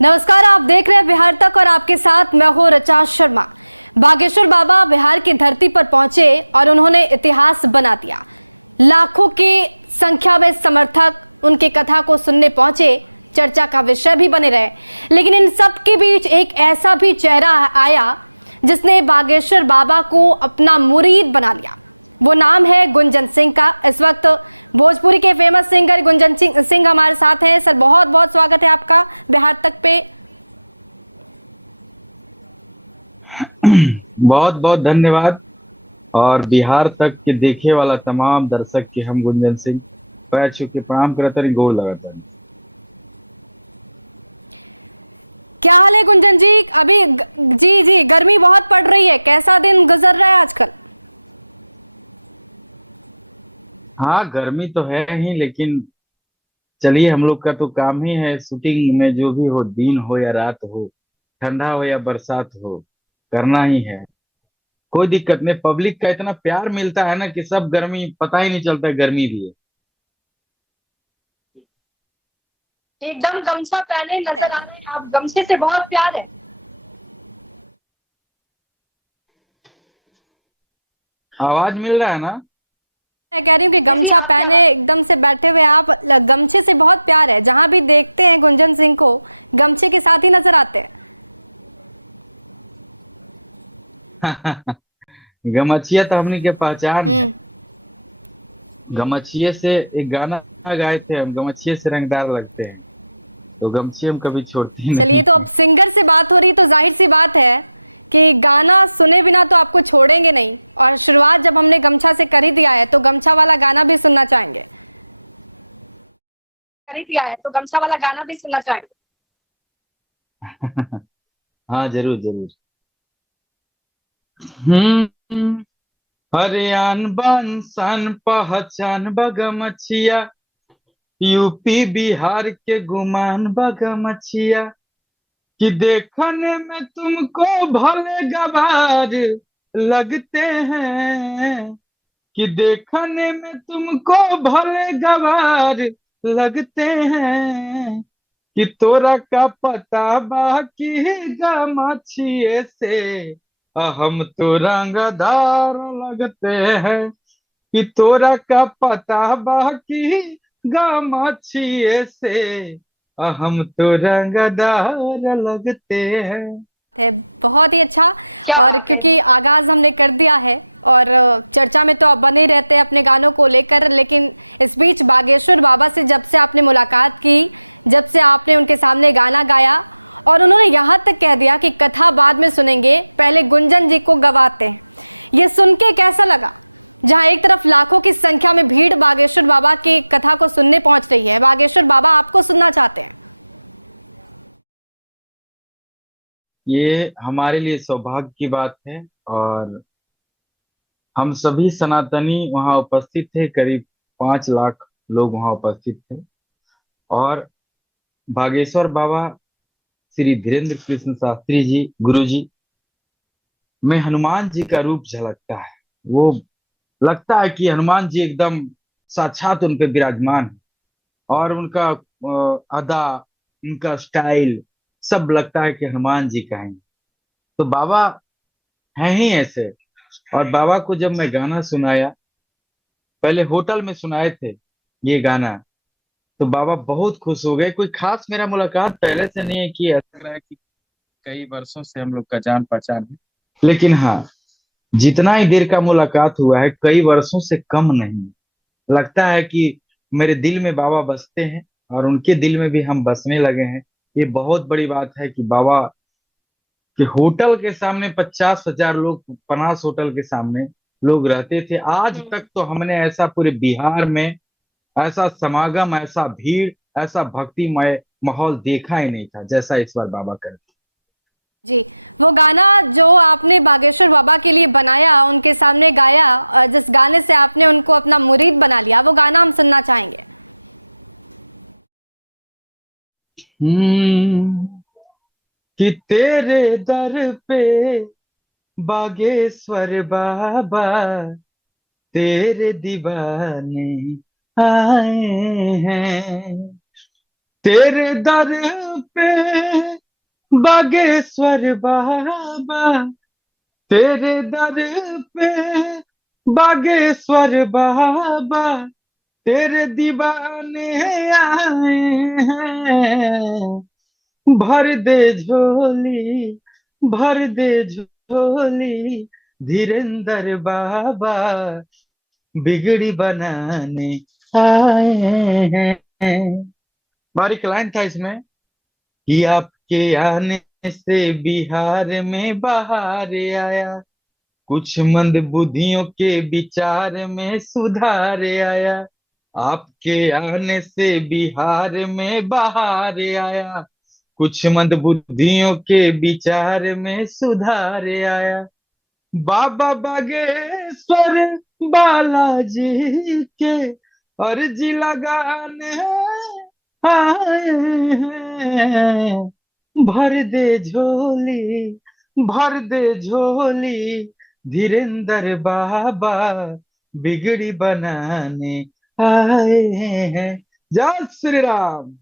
नमस्कार, आप देख रहे हैं बिहार तक और आपके साथ मैं हूं रचा शर्मा। बागेश्वर बाबा बिहार की धरती पर पहुंचे और उन्होंने इतिहास बना दिया। लाखों की संख्या में समर्थक उनकी कथा को सुनने पहुंचे, चर्चा का विषय भी बने रहे। लेकिन इन सब के बीच एक ऐसा भी चेहरा आया जिसने बागेश्वर बाबा को अपना मुरीद बना लिया। वो नाम है गुंजन सिंह का। इस वक्त भोजपुरी के फेमस सिंगर गुंजन सिंह हमारे साथ हैं। सर, बहुत बहुत स्वागत है आपका बिहार तक पे। बहुत बहुत धन्यवाद। और बिहार तक के देखे वाला तमाम दर्शक के हम गुंजन सिंह पैर छू के प्रणाम करत हनी, गोर लगत हनी। क्या हाल है गुंजन जी? अभी जी जी, गर्मी बहुत पड़ रही है, कैसा दिन गुजर रहा है आजकल? हाँ, गर्मी तो है ही, लेकिन चलिए, हम लोग का तो काम ही है शूटिंग में, जो भी हो, दिन हो या रात हो, ठंडा हो या बरसात हो, करना ही है। कोई दिक्कत नहीं, पब्लिक का इतना प्यार मिलता है ना कि सब गर्मी पता ही नहीं चलता, गर्मी भी है। एकदम गमछा पहने नजर आ रहे हैं आप, गमछे से बहुत प्यार है। आवाज मिल रहा है ना? मैं कह रही हूँ कि गमछा पहने एकदम से बैठे हुए आप, गमछे से बहुत प्यार है। जहां भी देखते हैं गुंजन सिंह को गमछे के साथ ही नजर आते हैं। गमछिया तो हमनी के पहचान है। हम्म। गमछिए से एक गाना गाए थे हम, गमछिए से रंगदार लगते हैं, तो गमछी हम कभी छोड़ती चलिए, नहीं तो अब है। सिंगर से बात हो रही तो जाहिर सी बात है कि गाना सुने बिना तो आपको छोड़ेंगे नहीं। और शुरुआत जब हमने गमछा से कर ही दिया है तो गमछा वाला गाना भी सुनना चाहेंगे। कर ही दिया है तो गमछा वाला गाना भी सुनना चाहेंगे। हाँ, जरूर जरूर। हम्म। हरियाण बान शान पहचान बगमछिया, यूपी बिहार के गुमान बगमछिया, कि देखने में तुमको भले गवार लगते हैं, कि देखने में तुमको भले गवार लगते हैं, कि तोरा का पता बाकी गमछिए से हम तो रंगदार लगते हैं, कि तोरा का पता बाकी गमछिए से हम तो रंगदार लगते हैं। है, बहुत ही अच्छा। क्या और बात है। क्योंकि आगाज हमने कर दिया है और चर्चा में तो आप बने ही रहते हैं अपने गानों को लेकर, लेकिन इस बीच बागेश्वर बाबा से जब से आपने मुलाकात की, जब से आपने उनके सामने गाना गाया और उन्होंने यहाँ तक कह दिया कि कथा बाद में सुनेंगे, पहले गुंजन जी को गवाते हैं, ये सुन के कैसा लगा? जहाँ एक तरफ लाखों की संख्या में भीड़ बागेश्वर बाबा की कथा को सुनने पहुंच रही है, बागेश्वर बाबा आपको सुनना चाहते हैं। ये हमारे लिए सौभाग्य की बात है। और हम सभी सनातनी वहाँ उपस्थित थे, करीब 5 लाख लोग वहाँ उपस्थित थे। और बागेश्वर बाबा श्री धीरेन्द्र कृष्ण शास्त्री जी गुरु जी में हनुमान जी का रूप झलकता है। वो लगता है कि हनुमान जी एकदम साक्षात उन पे विराजमान है। और उनका अदा, उनका स्टाइल, सब लगता है कि हनुमान जी का है। तो बाबा हैं ही ऐसे। और बाबा को जब मैं गाना सुनाया, पहले होटल में सुनाए थे ये गाना, तो बाबा बहुत खुश हो गए। कोई खास मेरा मुलाकात पहले से नहीं है कि ऐसा लग रहा है कि कई वर्षों से हम लोग का जान पहचान है, लेकिन हाँ, जितना ही देर का मुलाकात हुआ है, कई वर्षों से कम नहीं। लगता है कि मेरे दिल में बाबा बसते हैं और उनके दिल में भी हम बसने लगे हैं। ये बहुत बड़ी बात है कि बाबा के होटल के सामने 50,000 लोग, पनास होटल के सामने लोग रहते थे। आज तक तो हमने ऐसा पूरे बिहार में ऐसा समागम, ऐसा भीड़, ऐसा भक्तिमय माहौल देखा ही नहीं था जैसा इस बार बाबा कर। जी, वो गाना जो आपने बागेश्वर बाबा के लिए बनाया, उनके सामने गाया, जिस गाने से आपने उनको अपना मुरीद बना लिया, वो गाना हम सुनना चाहेंगे। कि तेरे दर पे बागेश्वर बाबा, तेरे दीवाने आए हैं, तेरे दर पे बागेश्वर बाबा तेरे दर पे, बागेश्वर बाबा तेरे दीवाने आए हैं। भर दे झोली, भर दे झोली, धीरेंद्र बाबा बिगड़ी बनाने आए हैं। और एक लाइन था इसमें कि आपके आने से बिहार में बहार आया, कुछ मंद बुद्धियों के विचार में सुधार आया। आपके आने से बिहार में बहार आया, कुछ मंद बुद्धियों के विचार में सुधार आया। बाबा बागेश्वर बालाजी के अर्जी लगाने आए हैं। भर दे झोली, भर दे झोली, धीरेंद्र बाबा बिगड़ी बनाने आए हैं। जय श्री राम।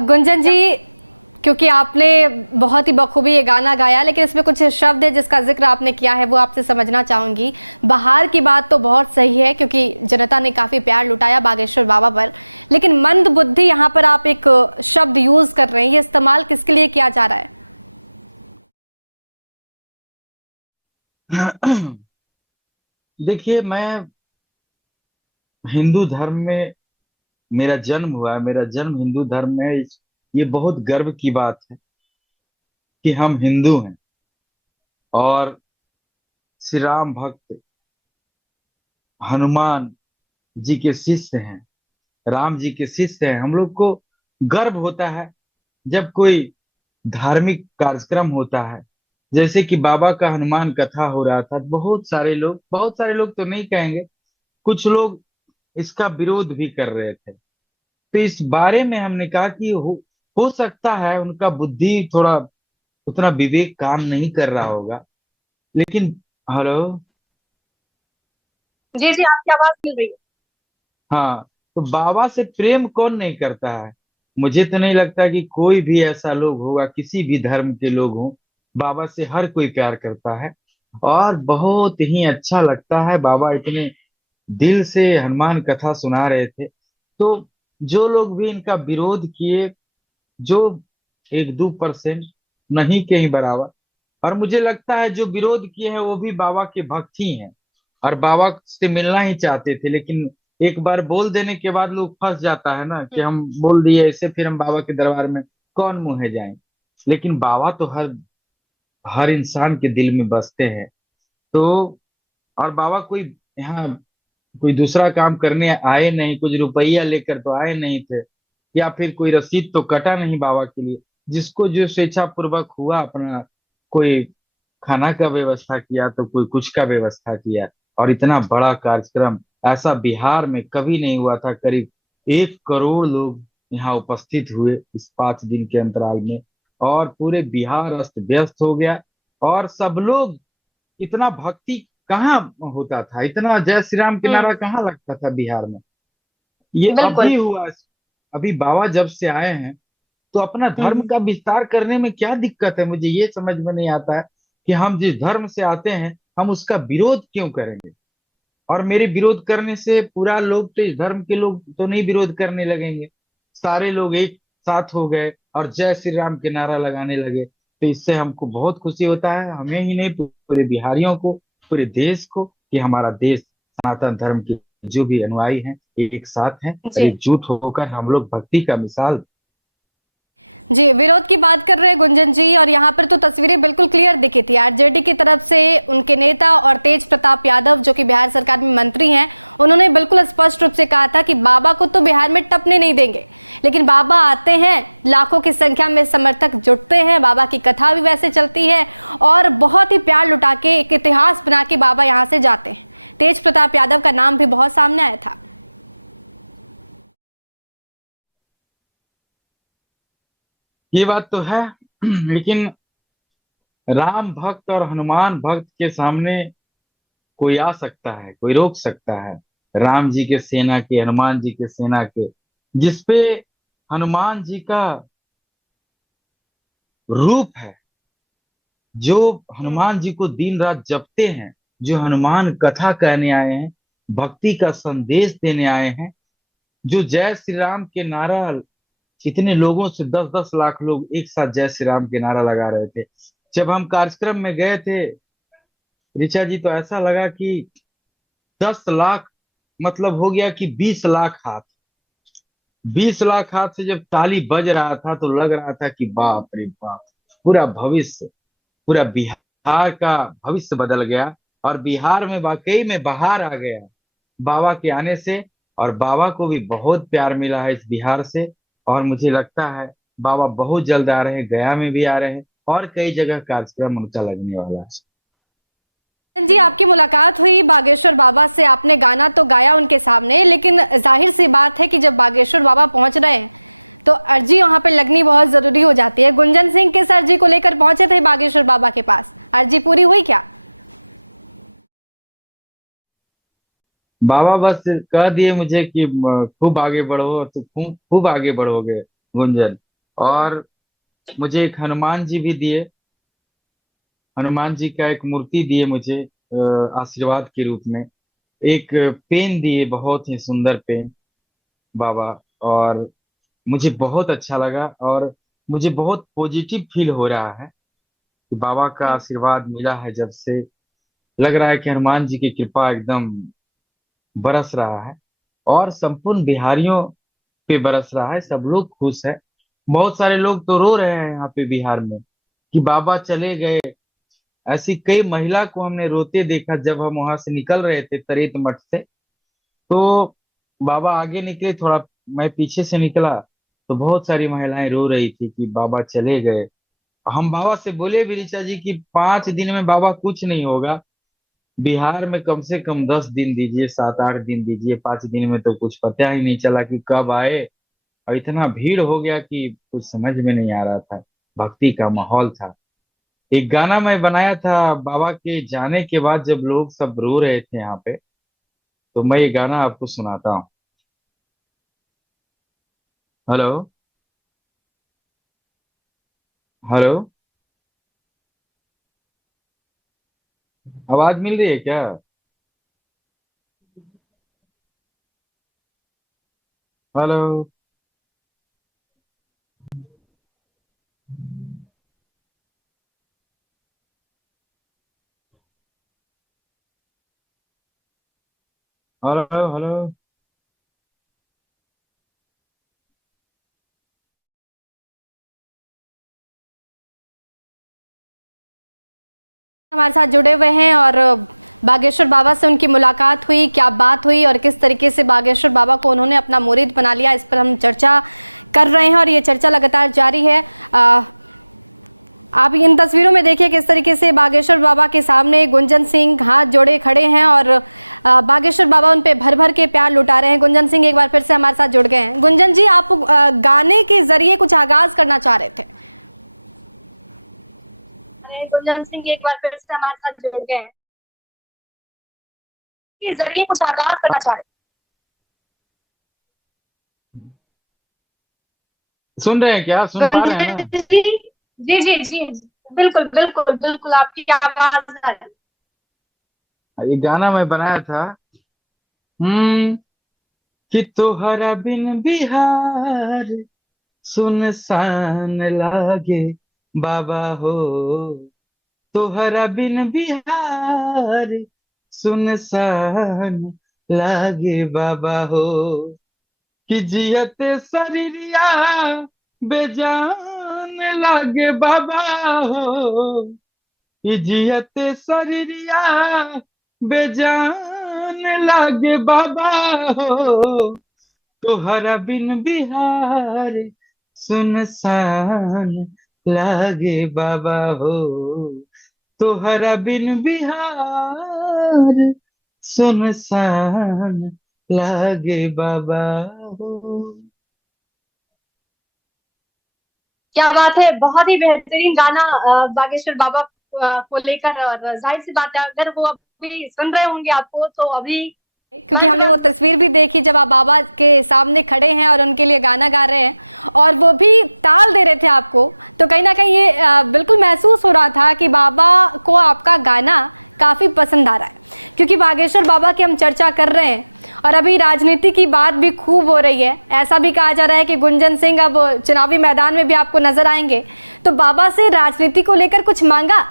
गुंजन जी, क्योंकि आपने बहुत ही बखूबी ये गाना गाया, लेकिन इसमें कुछ शब्द है जिसका जिक्र आपने किया है, वो आपसे समझना चाहूंगी। बहार की बात तो बहुत सही है, क्योंकि जनता ने काफी प्यार लुटाया बागेश्वर बाबा पर, लेकिन मंद बुद्धि यहाँ पर आप एक शब्द यूज कर रहे हैं, ये इस्तेमाल किसके लिए किया जा रहा है? देखिए, मैं हिंदू धर्म में मेरा जन्म हुआ है, मेरा जन्म हिंदू धर्म में है। ये बहुत गर्व की बात है कि हम हिंदू हैं और श्री राम भक्त हनुमान जी के शिष्य हैं, राम जी के शिष्य हैं। हम लोग को गर्व होता है जब कोई धार्मिक कार्यक्रम होता है, जैसे कि बाबा का हनुमान कथा हो रहा था। बहुत सारे लोग तो नहीं कहेंगे, कुछ लोग इसका विरोध भी कर रहे थे। तो इस बारे में हमने कहा कि हो सकता है उनका बुद्धि थोड़ा उतना विवेक काम नहीं कर रहा होगा, लेकिन हेलो। जी जी, आपकी आवाज मिल रही है। हाँ, तो बाबा से प्रेम कौन नहीं करता है? मुझे तो नहीं लगता कि कोई भी ऐसा लोग होगा, किसी भी धर्म के लोग हों, बाबा से हर कोई प्यार करता है। और बहुत ही अच्छा लगता है, बाबा इतने दिल से हनुमान कथा सुना रहे थे। तो जो लोग भी इनका विरोध किए, जो 1-2% नहीं के ही बराबर, और मुझे लगता है जो विरोध किए हैं वो भी बाबा के भक्त ही हैं और बाबा से मिलना ही चाहते थे। लेकिन एक बार बोल देने के बाद लोग फंस जाता है ना, कि हम बोल दिए ऐसे, फिर हम बाबा के दरबार में कौन मुंह जाएं। लेकिन बाबा तो हर हर इंसान के दिल में बसते हैं। तो और बाबा कोई यहाँ कोई दूसरा काम करने आए नहीं, कुछ रुपया लेकर तो आए नहीं थे, या फिर कोई रसीद तो कटा नहीं बाबा के लिए। जिसको जो स्वेच्छा पूर्वक हुआ, अपना कोई खाना का व्यवस्था किया तो कोई कुछ का व्यवस्था किया। और इतना बड़ा कार्यक्रम ऐसा बिहार में कभी नहीं हुआ था। करीब 1 करोड़ लोग यहाँ उपस्थित हुए इस 5 दिन के अंतराल में, और पूरे बिहार अस्त व्यस्त हो गया। और सब लोग, इतना भक्ति कहाँ होता था, इतना जय श्री राम के नारा कहाँ लगता था बिहार में। ये बिल्कुल। अभी हुआ। अभी बाबा जब से आए हैं, तो अपना धर्म हम्म। का विस्तार करने में क्या दिक्कत है? मुझे ये समझ में नहीं आता है कि हम जिस धर्म से आते हैं हम उसका विरोध क्यों करेंगे। और मेरे विरोध करने से पूरा लोग, तो इस धर्म के लोग तो नहीं विरोध करने लगेंगे। सारे लोग एक साथ हो गए और जय श्री राम के नारा लगाने लगे, तो इससे हमको बहुत खुशी होता है, हमें ही नहीं पूरे बिहारियों को, पूरे देश को, कि हमारा देश सनातन धर्म के जो भी अनुयायी हैं एक साथ हैं और जी एकजुट होकर हम लोग भक्ति का मिसाल। जी, विरोध की बात कर रहे हैं गुंजन जी, और यहाँ पर तो तस्वीरें बिल्कुल क्लियर दिखी थी। आरजेडी की तरफ से उनके नेता और तेज प्रताप यादव, जो कि बिहार सरकार में मंत्री हैं, उन्होंने बिल्कुल स्पष्ट रूप से कहा था कि बाबा को तो बिहार में टपने नहीं देंगे। लेकिन बाबा आते हैं, लाखों की संख्या में समर्थक जुटते हैं, बाबा की कथा भी वैसे चलती है, और बहुत ही प्यार लुटा के एक इतिहास बना के बाबा यहाँ से जाते हैं। तेज प्रताप यादव का नाम भी बहुत सामने आया था। ये बात तो है, लेकिन राम भक्त और हनुमान भक्त के सामने कोई आ सकता है, कोई रोक सकता है? राम जी के सेना के, हनुमान जी के सेना के, जिसपे हनुमान जी का रूप है, जो हनुमान जी को दिन रात जपते हैं, जो हनुमान कथा कहने आए हैं, भक्ति का संदेश देने आए हैं, जो जय श्री राम के नारा, कितने लोगों से 10-10 लाख लोग एक साथ जय श्री राम के नारा लगा रहे थे। जब हम कार्यक्रम में गए थे ऋचा जी, तो ऐसा लगा कि 10 लाख, मतलब हो गया कि 20 लाख हाथ, 20 लाख हाथ से जब ताली बज रहा था तो लग रहा था कि बाप रे बाप, पूरा भविष्य, पूरा बिहार का भविष्य बदल गया। और बिहार में वाकई में बाहर आ गया बाबा के आने से। और बाबा को भी बहुत प्यार मिला है इस बिहार से। और मुझे लगता है बाबा बहुत जल्द आ रहे हैं, गया में भी आ रहे हैं, और कई जगह कार्यक्रम उनका लगने वाला है। जी, आपकी मुलाकात हुई बागेश्वर बाबा से, आपने गाना तो गाया उनके सामने, लेकिन जाहिर सी बात है कि जब बागेश्वर बाबा पहुंच रहे हैं तो अर्जी वहां पे लगनी बहुत जरूरी हो जाती है। गुंजन सिंह किस अर्जी को लेकर पहुंचे थे बागेश्वर बाबा के पास, अर्जी पूरी हुई क्या? बाबा बस कह दिए मुझे कि खूब आगे बढ़ो, तो खूब खूब आगे बढ़ोगे गुंजन। और मुझे एक हनुमान जी भी दिए, हनुमान जी का एक मूर्ति दिए मुझे आशीर्वाद के रूप में। एक पेन दिए, बहुत ही सुंदर पेन बाबा। और मुझे बहुत अच्छा लगा, और मुझे बहुत पॉजिटिव फील हो रहा है कि बाबा का आशीर्वाद मिला है जब से। लग रहा है कि हनुमान जी की कृपा एकदम बरस रहा है, और संपूर्ण बिहारियों पे बरस रहा है। सब लोग खुश है। बहुत सारे लोग तो रो रहे हैं यहाँ पे बिहार में कि बाबा चले गए। ऐसी कई महिला को हमने रोते देखा जब हम वहां से निकल रहे थे तरेत मठ से। तो बाबा आगे निकले थोड़ा, मैं पीछे से निकला, तो बहुत सारी महिलाएं रो रही थी कि बाबा चले गए। हम बाबा से बोले भी ऋचा जी कि 5 दिन में बाबा कुछ नहीं होगा, बिहार में कम से कम 10 दिन दीजिए, 7-8 दिन दीजिए, 5 दिन में तो कुछ पता ही नहीं चला कि कब आए। और इतना भीड़ हो गया कि कुछ समझ में नहीं आ रहा था, भक्ति का माहौल था। एक गाना मैं बनाया था बाबा के जाने के बाद, जब लोग सब रो रहे थे यहाँ पे, तो मैं ये गाना आपको सुनाता हूँ। हेलो, हेलो, आवाज मिल रही है क्या? Hello, hello, hello. हमारे साथ जुड़े हुए हैं और बागेश्वर बाबा से उनकी मुलाकात हुई, क्या बात हुई और किस तरीके से बागेश्वर बाबा को उन्होंने अपना मुरीद बना लिया, इस पर हम चर्चा कर रहे हैं और ये चर्चा लगातार जारी है। आप इन तस्वीरों में देखिए किस तरीके से बागेश्वर बाबा के सामने गुंजन सिंह हाथ जोड़े खड़े हैं और बागेश्वर बाबा उन पे भर भर के प्यार लुटा रहे हैं। गुंजन सिंह एक बार फिर से हमारे साथ जुड़ गए हैं। गुंजन जी, आप गाने के जरिए कुछ आगाज करना चाह रहे थे। अरे गुंजन सिंह एक बार फिर से हमारे साथ जुड़ गए हैं, के जरिए कुछ आगाज करना चाह रहे सुन रहे हैं क्या? सुन पा रहे हैं ना? थे। जी जी जी, बिल्कुल बिल्कुल बिल्कुल, आपकी आवाज आ रही है। ये गाना मैं बनाया था। हम्म कि तोहरा बिन बिहार सुनसान लागे बाबा हो, तोहरा बिन बिहार सुनसान लागे बाबा हो, कि जियत शरीरिया बेजान लागे बाबा हो, कि जियत शरीरिया बेजान लागे बाबा हो, तोहरा बिन बिहार सुनसान लागे बाबा हो, तोहरा बिन बिहार सुनसान लागे बाबा हो। क्या बात है, बहुत ही बेहतरीन गाना बागेश्वर बाबा को लेकर। और जाहिर सी बात है, अगर वो अभी सुन रहे होंगे आपको तो अभी मंच बंद तस्वीर भी देखी जब आप बाबा के सामने खड़े हैं और उनके लिए गाना गा रहे हैं। और वो भी ताल दे रहे थे आपको, तो कहीं ना कहीं ये बिल्कुल महसूस हो रहा था कि बाबा को आपका गाना काफी पसंद आ रहा है, क्योंकि बागेश्वर बाबा की हम चर्चा कर रहे हैं और अभी राजनीति की बात भी खूब हो रही है। ऐसा भी कहा जा रहा है कि गुंजन सिंह अब चुनावी मैदान में भी आपको नजर आएंगे, तो बाबा से राजनीति को लेकर कुछ मांगा?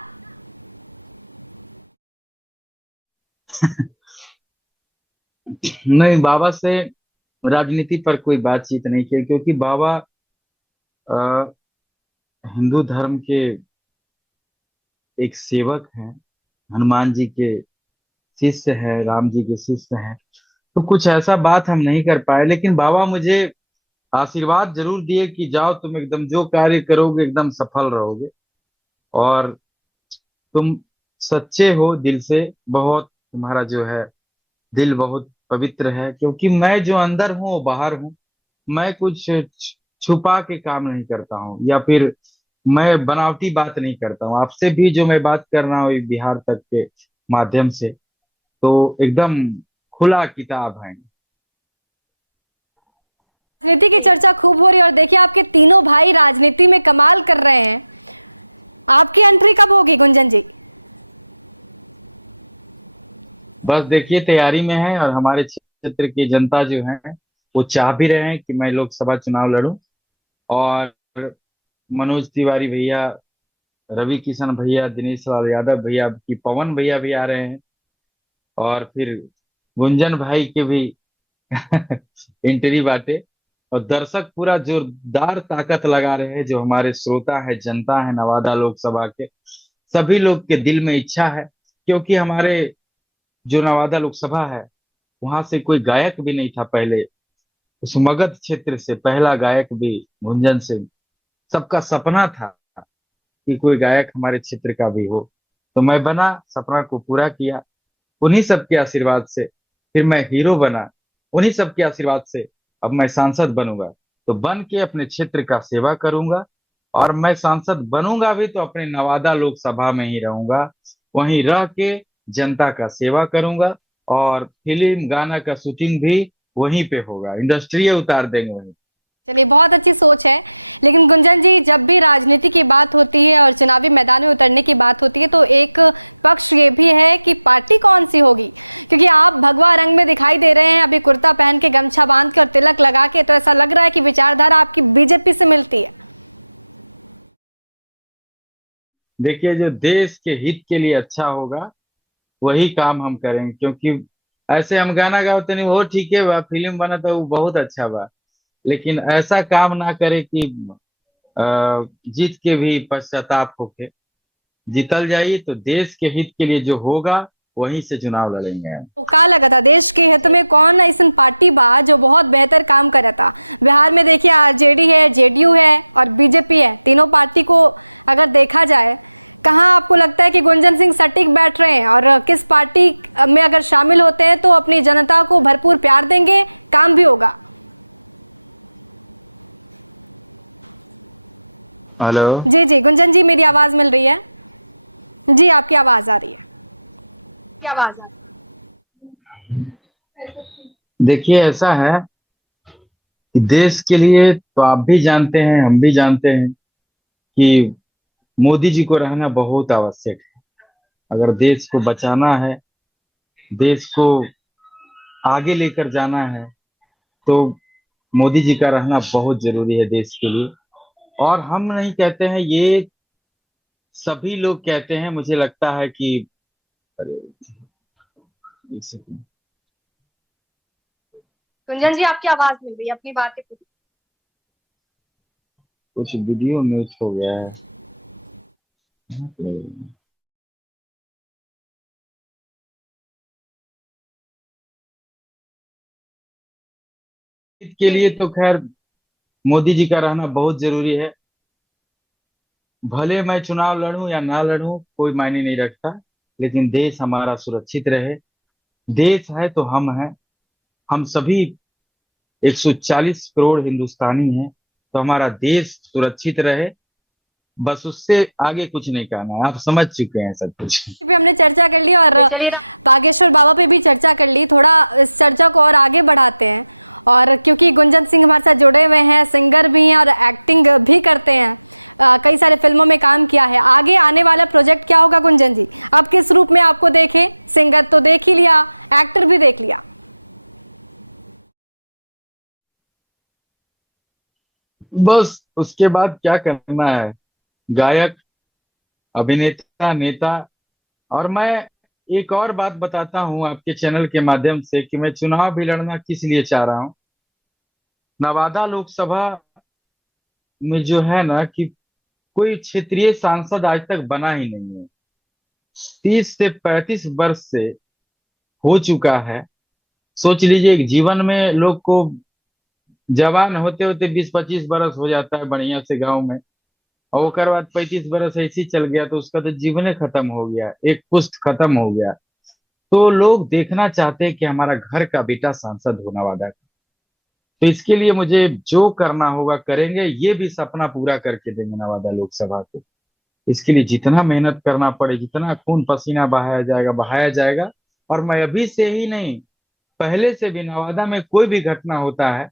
नहीं, बाबा से राजनीति पर कोई बातचीत नहीं की, क्योंकि बाबा अ, हिंदू धर्म के एक सेवक हैं, हनुमान जी के शिष्य है, राम जी के शिष्य हैं। तो कुछ ऐसा बात हम नहीं कर पाए, लेकिन बाबा मुझे आशीर्वाद जरूर दिए कि जाओ, तुम एकदम जो कार्य करोगे एकदम सफल रहोगे, और तुम सच्चे हो दिल से, बहुत तुम्हारा जो है दिल बहुत पवित्र है। क्योंकि मैं जो अंदर हूँ वो बाहर हूँ, मैं कुछ छुपा के काम नहीं करता हूँ, या फिर मैं बनावटी बात नहीं करता हूँ। आपसे भी जो मैं बात कर रहा हूँ ये बिहार तक के माध्यम से, तो एकदम खुला किताब है। राजनीति की चर्चा खूब हो रही है और देखिए आपके तीनों भाई राजनीति में कमाल कर रहे हैं। आपकी एंट्री कब होगी गुंजन जी? बस देखिए, तैयारी में है, और हमारे क्षेत्र की जनता जो है वो चाह भी रहे हैं कि मैं लोकसभा चुनाव लड़ूं। और मनोज तिवारी भैया, रवि किशन भैया, दिनेश लाल यादव भैया की, पवन भैया भी आ रहे हैं, और फिर गुंजन भाई के भी एंट्री बाटे। और दर्शक पूरा जोरदार ताकत लगा रहे हैं, जो हमारे श्रोता है, जनता है नवादा लोकसभा के, सभी लोग के दिल में इच्छा है। क्योंकि हमारे जो नवादा लोकसभा है वहां से कोई गायक भी नहीं था पहले, उस मगध क्षेत्र से पहला गायक भी गुंजन सिंह। सबका सपना था कि कोई गायक हमारे क्षेत्र का भी हो, तो मैं बना, सपना को पूरा किया। उन्हीं सबके आशीर्वाद से फिर मैं हीरो बना, उन्हीं सबके आशीर्वाद से अब मैं सांसद बनूंगा। तो बन के अपने क्षेत्र का सेवा करूंगा, और मैं सांसद बनूंगा भी तो अपने नवादा लोकसभा में ही रहूंगा, वहीं रह के जनता का सेवा करूंगा। और फिल्म गाना का शूटिंग भी वहीं पे होगा, इंडस्ट्री उतार देंगे वहीं। चलिए, बहुत अच्छी सोच है। लेकिन गुंजन जी, जब भी राजनीति की बात होती है और चुनावी मैदान में उतरने की बात होती है, तो एक पक्ष ये भी है कि पार्टी कौन सी होगी, क्योंकि आप भगवा रंग में दिखाई दे रहे हैं, अभी कुर्ता पहन के, गमछा बांध कर, तिलक लगा के, तो ऐसा लग रहा है कि विचारधारा आपकी बीजेपी से मिलती है। देखिए, जो देश के हित के लिए अच्छा होगा वही काम हम करेंगे। क्योंकि ऐसे हम गाना गाते नहीं, वो ठीक है बा, फिल्म बना तो वो बहुत अच्छा बा, लेकिन ऐसा काम ना करे कि अ, जीत के भी पश्चाताप होके। जीतल जाइए तो देश के हित के लिए जो होगा वहीं से चुनाव लड़ेंगे हम। तो क्या लगा था देश के हित में कौन ऐसा पार्टी बा जो बहुत बेहतर काम कर रहा था? बिहार में देखिए, आरजेडी है, जेडीयू है और बीजेपी है, तीनों पार्टी को अगर देखा जाए, कहाँ आपको लगता है कि गुंजन सिंह सटीक बैठ रहे हैं, और किस पार्टी में अगर शामिल होते हैं तो अपनी जनता को भरपूर प्यार देंगे, काम भी होगा? हेलो। जी जी गुंजन जी, मेरी आवाज मिल रही है? जी, आपकी आवाज आ रही है। क्या आवाज आ रही देखिए, ऐसा है कि देश के लिए तो आप भी जानते हैं, हम भी जानते हैं कि मोदी जी को रहना बहुत आवश्यक है। अगर देश को बचाना है, देश को आगे लेकर जाना है, तो मोदी जी का रहना बहुत जरूरी है देश के लिए। और हम नहीं कहते हैं, ये सभी लोग कहते हैं। मुझे लगता है कि, अरे एक सेकंड, है? गुंजन जी, आपकी आवाज मिल रही है, अपनी बातें पूरी। कुछ वीडियो म्यूट हो गया है। के लिए तो खैर मोदी जी का रहना बहुत जरूरी है। भले मैं चुनाव लड़ूं या ना लड़ूं कोई मायने नहीं रखता, लेकिन देश हमारा सुरक्षित रहे। देश है तो हम हैं, हम सभी 140 करोड़ हिंदुस्तानी हैं, तो हमारा देश सुरक्षित रहे, बस उससे आगे कुछ नहीं कहना है। आप समझ चुके हैं सब कुछ। पे हमने चर्चा कर ली और चलिए बागेश्वर बाबा पे भी चर्चा कर ली। थोड़ा इस चर्चा को और आगे बढ़ाते हैं और क्योंकि गुंजन सिंह हमारे साथ जुड़े हुए हैं, सिंगर भी हैं और एक्टिंग भी करते हैं, कई सारे फिल्मों में काम किया है। आगे आने वाला प्रोजेक्ट क्या होगा गुंजन जी? अब किस रूप में आपको देखें? सिंगर तो देख ही लिया, एक्टर भी देख लिया। बस उसके बाद क्या करना है, गायक, अभिनेता, नेता। और मैं एक और बात बताता हूँ आपके चैनल के माध्यम से कि मैं चुनाव भी लड़ना किस लिए चाह रहा हूँ। नवादा लोकसभा में जो है ना कि कोई क्षेत्रीय सांसद आज तक बना ही नहीं है। 30 से 35 वर्ष से हो चुका है। सोच लीजिए, एक जीवन में लोग को जवान होते होते 20-25 वर्ष हो जाता है बढ़िया से गांव में, और ओकर बाद 35 वर्ष ऐसे ही चल गया तो उसका तो जीवन ही खत्म हो गया, एक पुष्ट खत्म हो गया। तो लोग देखना चाहते हैं कि हमारा घर का बेटा सांसद हो नवादा का। तो इसके लिए मुझे जो करना होगा करेंगे, ये भी सपना पूरा करके देंगे नवादा लोकसभा को। इसके लिए जितना मेहनत करना पड़े, जितना खून पसीना बहाया जाएगा बहाया जाएगा। और मैं अभी से ही नहीं, पहले से भी नवादा में कोई भी घटना होता है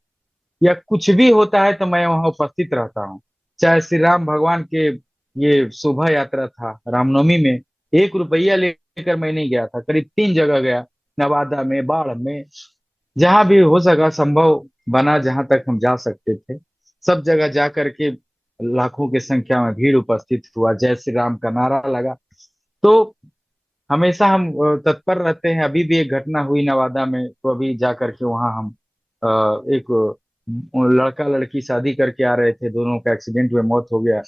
या कुछ भी होता है तो मैं वहां उपस्थित रहता हूँ। चाहे श्री राम भगवान के ये शोभा यात्रा था रामनवमी में, 1 रुपया लेकर मैं नहीं गया था, करीब 3 जगह गया, नवादा में, बाढ़ में, जहां भी हो सका संभव बना, जहां तक हम जा सकते थे सब जगह जा करके लाखों की संख्या में भीड़ उपस्थित हुआ, जय श्री राम का नारा लगा। तो हमेशा हम तत्पर रहते हैं। अभी भी एक घटना हुई नवादा में, तो अभी जा करके वहां हम एक लड़का लड़की शादी करके आ रहे थे, दोनों का एक्सीडेंट में मौत हो गया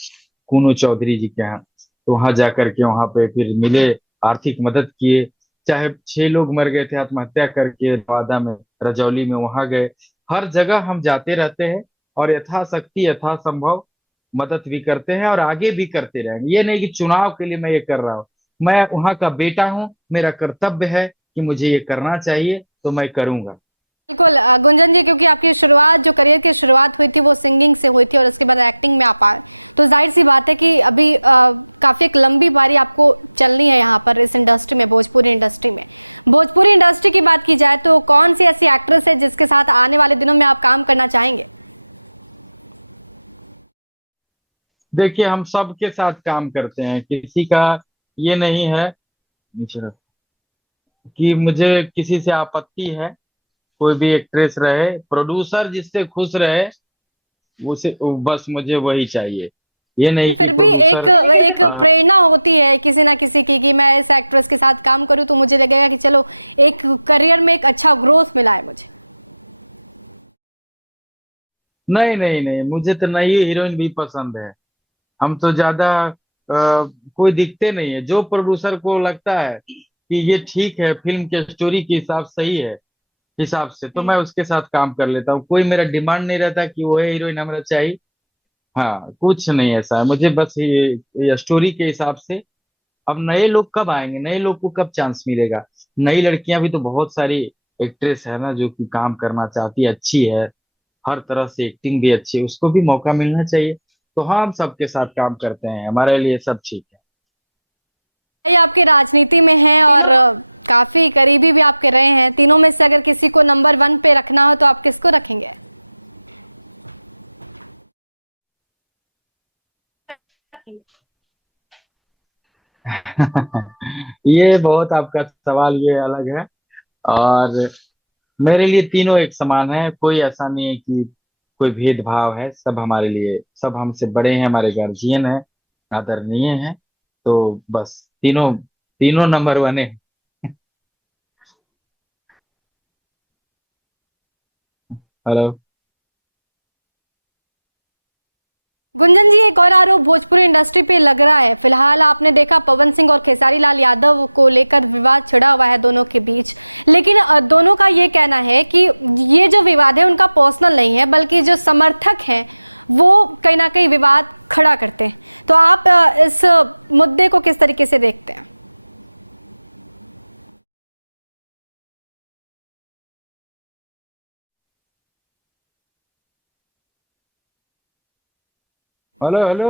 कूनू चौधरी जी के यहाँ। तो वहां जा करके वहां पे फिर मिले, आर्थिक मदद किए। चाहे 6 लोग मर गए थे आत्महत्या करके नवादा में, रजौली में, वहां गए। हर जगह हम जाते रहते हैं और यथाशक्ति यथासंभव मदद भी करते हैं और आगे भी करते रहेंगे। ये नहीं कि चुनाव के लिए मैं ये कर रहा हूँ, मैं वहां का बेटा हूँ, मेरा कर्तव्य है कि मुझे ये करना चाहिए तो मैं करूंगा। बिल्कुल गुंजन जी, क्योंकि आपकी शुरुआत, जो करियर की शुरुआत हुई थी वो सिंगिंग से हुई थी और उसके बाद एक्टिंग में आप आए, तो जाहिर सी बात है कि अभी काफी एक लंबी बारी आपको चलनी है यहाँ पर इस इंडस्ट्री में, भोजपुरी इंडस्ट्री में। भोजपुरी इंडस्ट्री की बात की जाए तो कौन सी ऐसी एक्ट्रेस है जिसके साथ आने वाले दिनों में आप काम करना चाहेंगे? देखिए, हम सबके साथ काम करते हैं, किसी का ये नहीं है कि मुझे किसी से आपत्ति है। कोई भी एक्ट्रेस रहे, प्रोड्यूसर जिससे खुश रहे उसे, बस मुझे वही चाहिए। ये नहीं कि फिर भी प्रोड्यूसर एक प्रेरणा होती है किसी ना किसी की कि मैं इस एक्ट्रेस के साथ काम करूं तो मुझे लगेगा कि चलो एक करियर में एक अच्छा ग्रोथ मिला है मुझे। नहीं नहीं नहीं, मुझे तो नई हीरोइन भी पसंद है। हम तो ज्यादा कोई दिखते नहीं है। जो प्रोड्यूसर को लगता है कि ये ठीक है, फिल्म के स्टोरी के हिसाब सही है, हिसाब से, तो मैं उसके साथ काम कर लेता हूँ। कोई मेरा डिमांड नहीं रहता कि वो हीरोइन हमारा चाहिए। हाँ, कुछ नहीं ऐसा है मुझे, बस ये स्टोरी के हिसाब से। अब नए लोग कब आएंगे, नए लोग को कब चांस मिलेगा? नई लड़कियां भी तो बहुत सारी एक्ट्रेस है ना जो कि काम करना चाहती है, अच्छी है, हर तरह से एक्टिंग भी अच्छी है, उसको भी मौका मिलना चाहिए। तो हाँ, हम सबके साथ काम करते हैं, हमारे लिए सब ठीक है। ये आपके राजनीति में है और काफी करीबी भी आपके रहे हैं। तीनों में से अगर किसी को नंबर 1 पे रखना हो तो आप किसको रखेंगे? ये बहुत आपका सवाल ये अलग है। और मेरे लिए तीनों एक समान है, कोई ऐसा नहीं है कि कोई भेदभाव है। सब हमारे लिए, सब हमसे बड़े हैं, हमारे गार्जियन हैं, आदरणीय हैं। तो बस तीनों, तीनों नंबर 1 है। हेलो। गुंजन जी, एक और आरोप भोजपुरी इंडस्ट्री पे लग रहा है। फिलहाल आपने देखा पवन सिंह और खेसारी लाल यादव को लेकर विवाद छिड़ा हुआ है दोनों के बीच, लेकिन दोनों का ये कहना है कि ये जो विवाद है उनका पर्सनल नहीं है, बल्कि जो समर्थक हैं वो कहीं ना कहीं विवाद खड़ा करते हैं। तो आप इस मुद्दे को किस तरीके से देखते हैं? Hello hello.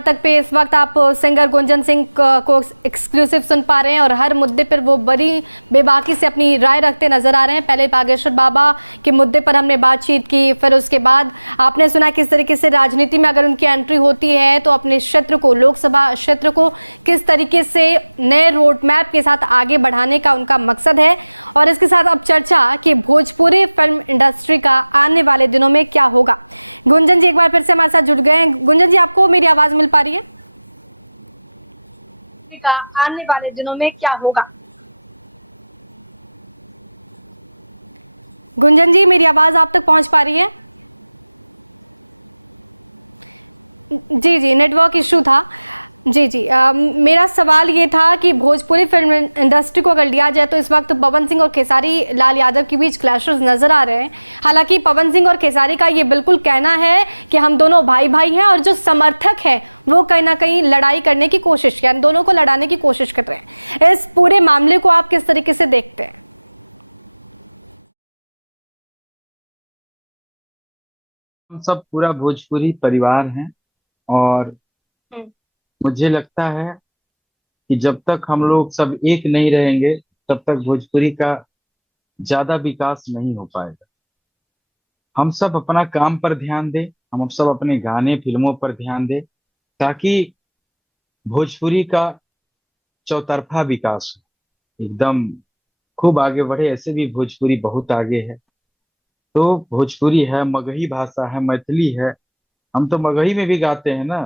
तक पे इस वक्त आप सिंगर गुंजन सिंह को एक्सक्लूसिव सुन पा रहे हैं और हर मुद्दे पर वो बड़ी बेबाकी से अपनी राय रखते नजर आ रहे हैं। पहले बागेश्वर बाबा के मुद्दे पर हमने बातचीत की, फिर उसके बाद आपने सुना किस तरीके से राजनीति में अगर उनकी एंट्री होती है तो अपने क्षेत्र को, लोकसभा क्षेत्र को किस तरीके से नए रोड मैप के साथ आगे बढ़ाने का उनका मकसद है। और इसके साथ अब चर्चा कि भोजपुरी फिल्म इंडस्ट्री का आने वाले दिनों में क्या होगा। गुंजन जी एक बार फिर से हमारे साथ जुड़ गए हैं। गुंजन जी, आपको मेरी आवाज मिल पा रही है? का आने वाले दिनों में क्या होगा? गुंजन जी, मेरी आवाज आप तक पहुंच पा रही है? जी जी, नेटवर्क इशू था। जी जी, मेरा सवाल ये था कि भोजपुरी फिल्म इंडस्ट्री को अगर लिया जाए तो इस वक्त पवन सिंह और खेसारी लाल यादव के बीच क्लैशेस नजर आ रहे हैं। हालांकि पवन सिंह और खेसारी का ये बिल्कुल कहना है कि हम दोनों भाई भाई हैं और जो समर्थक हैं वो कहीं ना कहीं लड़ाई करने की कोशिश, या दोनों को लड़ाने की कोशिश कर रहे हैं। इस पूरे मामले को आप किस तरीके से देखते हैं? हम सब पूरा भोजपुरी परिवार हैं और मुझे लगता है कि जब तक हम लोग सब एक नहीं रहेंगे तब तक भोजपुरी का ज्यादा विकास नहीं हो पाएगा। हम सब अपना काम पर ध्यान दें, हम सब अपने गाने फिल्मों पर ध्यान दें ताकि भोजपुरी का चौतरफा विकास हो, एकदम खूब आगे बढ़े। ऐसे भी भोजपुरी बहुत आगे है। तो भोजपुरी है, मगही भाषा है, मैथिली है। हम तो मगही में भी गाते हैं ना,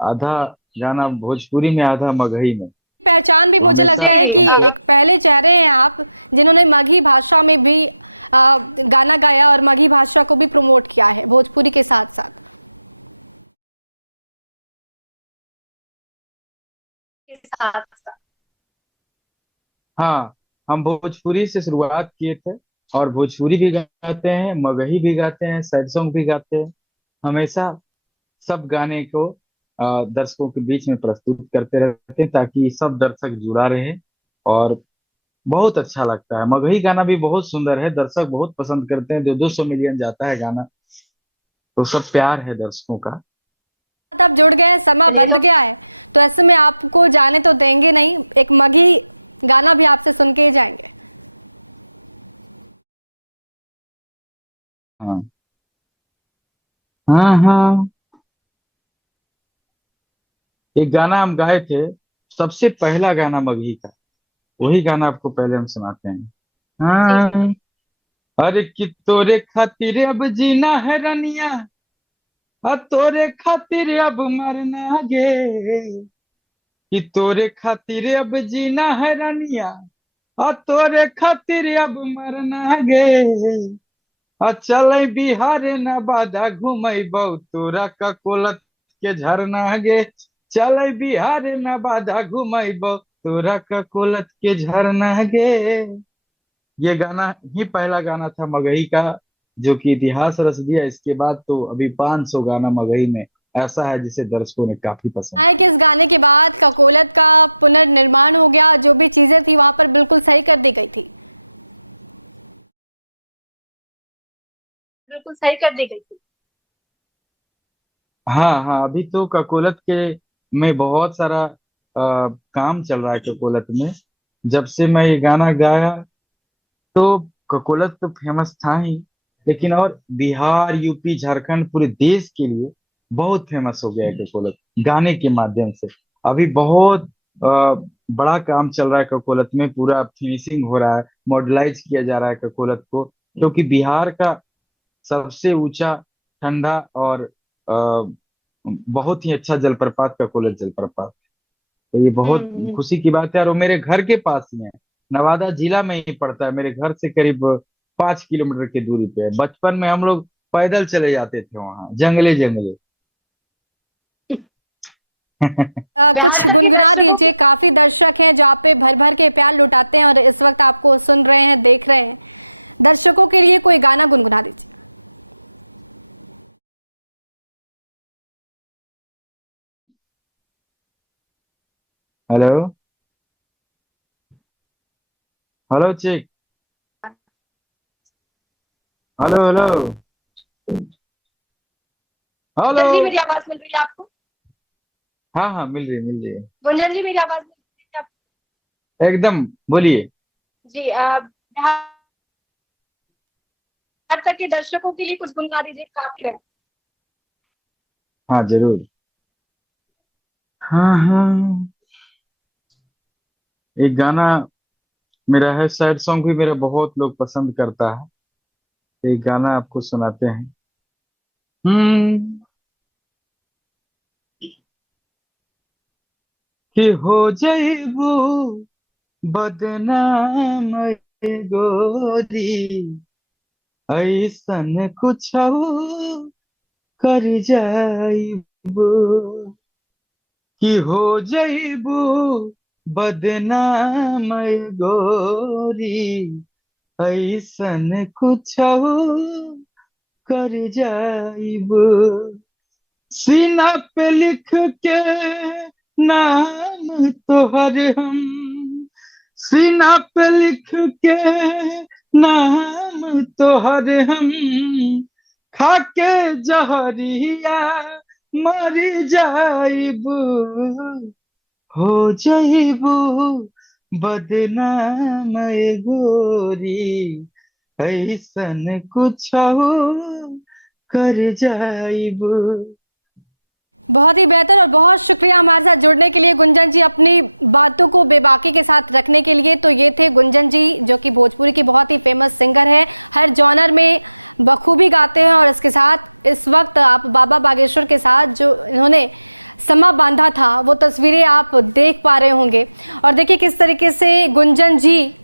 आधा गाना भोजपुरी में आधा मगही में। पहचान भी तो मुझे हमेशा लगता है कि हमको पहले चेहरे हैं आप जिन्होंने मगही भाषा में भी गाना गाया और मगही भाषा को भी प्रमोट किया है भोजपुरी के साथ साथ। हाँ, हम भोजपुरी से शुरुआत किए थे और भोजपुरी भी गाते हैं, मगही भी गाते हैं, सैड सॉन्ग भी गाते हैं। हमेशा सब गाने को दर्शकों के बीच में प्रस्तुत करते रहते हैं ताकि सब दर्शक जुड़ा रहे। और बहुत अच्छा लगता है। मगही गाना भी बहुत सुंदर है, दर्शक बहुत पसंद करते हैं। 200 मिलियन जाता है गाना, तो सब प्यार है दर्शकों का। आप जुड़ गए, समय बढ़ गया है तो ऐसे में आपको जाने तो देंगे नहीं, एक मगही गाना भी आपसे सुन के ही जाएंगे। हाँ हाँ हाँ, एक गाना हम गाए थे, सबसे पहला गाना मगही का, वही गाना आपको पहले हम सुनाते हैं। हाँ, अरे कि तोरे खातिर अब जीना है रनिया, तोरे खातिर अब मरना गे, कि तोरे खातिर अब जीना है रनिया, तोरे खातिर अब मरना गे। चल बिहार नवादा घुमैबौ तोरा ककोलत के झरना गे। चल बिहार नवादा घुमैबौ तोरा ककोलत के झरना गे। ये गाना ही पहला गाना था मगही का जो कि इतिहास रच दिया। इसके बाद तो अभी 500 गाना मगही में ऐसा है जिसे दर्शकों ने काफी पसंद कि किया। इस गाने के बाद ककोलत का पुनर्निर्माण हो गया, जो भी चीजें थी वहां पर बिल्कुल सही कर दी गई थी। बिल्कुल सही कर दी गई थी। हाँ हाँ, अभी तो ककोलत के में बहुत सारा काम चल रहा है ककोलत में। जब से मैं ये गाना गाया तो ककोलत तो फेमस था ही, लेकिन और बिहार, यूपी, झारखंड, पूरे देश के लिए बहुत फेमस हो गया है ककोलत गाने के माध्यम से। अभी बहुत बड़ा काम चल रहा है ककोलत में, पूरा फिनिशिंग हो रहा है, मॉडलाइज किया जा रहा है ककोलत को, क्योंकि बिहार का सबसे ऊंचा, ठंडा और बहुत ही अच्छा जलप्रपात ककोलत जलप्रपात। तो ये बहुत खुशी की बात है और वो मेरे घर के पास ही है। नवादा जिला में ही पड़ता है, मेरे घर से करीब 5 किलोमीटर की दूरी पे है। बचपन में हम लोग पैदल चले जाते थे वहां, जंगले जंगले। बिहार तक के दर्शकों के काफी दर्शक हैं जो आप पे भर भर के प्यार लुटाते हैं और इस वक्त आपको सुन रहे हैं, देख रहे हैं। दर्शकों के लिए कोई गाना गुनगुना लीजिए। Hello hello check, hello hello hello. जी, मेरी आवाज मिल रही है आपको? हाँ हाँ, मिल रही है। गुंजन जी, मेरी आवाज मिल रही है आपको? एकदम, बोलिए। जी, बिहार तक के दर्शकों के लिए कुछ गुनगा दीजिए, काफी है। हाँ जरूर। हाँ हाँ, एक गाना मेरा है, सैड सॉन्ग भी मेरा बहुत लोग पसंद करता है। एक गाना आपको सुनाते हैं। हम्म। कि हो जाइबू बदनाम ए गोरी, ऐसन कुछ कर जाइबू। कि हो जाइबू बदनाम ए गोरी, ऐसन कुछ कर जाइबू। सीना पे लिख के नाम तोहर हम, सीना पे लिख के नाम तोहर हम, खाके जहरिया मर जाइबू। हो जाइबू बदनाम ए गोरी, ऐसन कुछ कर जाइबू। बहुत ही बेहतर और बहुत शुक्रिया हमारे साथ जुड़ने के लिए गुंजन जी, अपनी बातों को बेबाकी के साथ रखने के लिए। तो ये थे गुंजन जी, जो कि भोजपुरी की बहुत ही फेमस सिंगर है, हर जॉनर में बखूबी गाते हैं। और इसके साथ इस वक्त आप बाबा बागेश्वर के साथ जो इन्होंने समा बांधा था, वो तस्वीरें आप देख पा रहे होंगे। और देखिए किस तरीके से गुंजन जी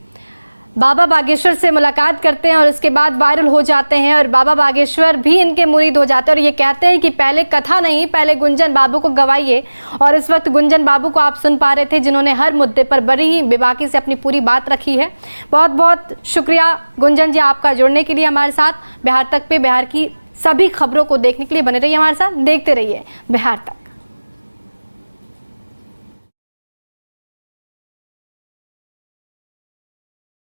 बाबा बागेश्वर से मुलाकात करते हैं और उसके बाद वायरल हो जाते हैं, और बाबा बागेश्वर भी इनके मुरीद हो जाते हैं और ये कहते हैं कि पहले कथा नहीं, पहले गुंजन बाबू को गवाइए। और इस वक्त गुंजन बाबू को आप सुन पा रहे थे, जिन्होंने हर मुद्दे पर बड़ी ही बेबाकी से अपनी पूरी बात रखी है। बहुत बहुत शुक्रिया गुंजन जी आपका जुड़ने के लिए हमारे साथ। बिहार तक पे बिहार की सभी खबरों को देखने के लिए बने रहिए हमारे साथ, देखते रहिए बिहार तक।